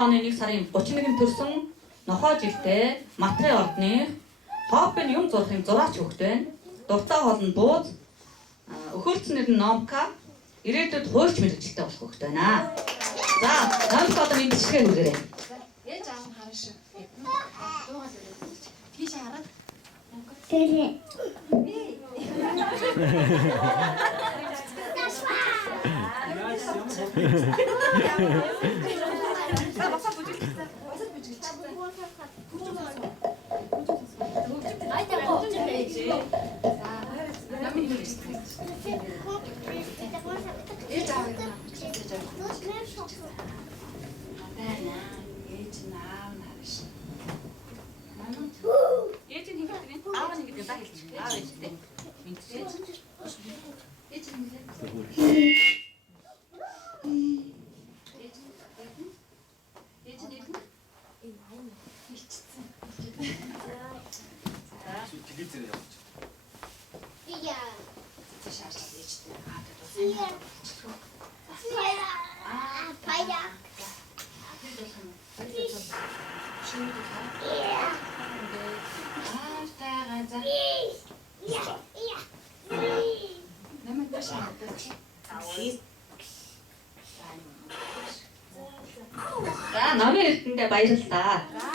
оны 1 сарын 31-нд төрсөн нохой жилдээ Матрын ордны хопын юм зурхын зураач хөхт байна. Дуртай хол нь бууз, өхөрцнөр нь номка, ирээдүйд хуульч мэрэгчлээ болох хөхт байна. За, номка одоо мэдчихээ хүлээрэй. Ээж аав нь хараш. Дуугаад өрөө. Тийш хараад. Тэрэ. За, номын эрдэндээ баярлалаа.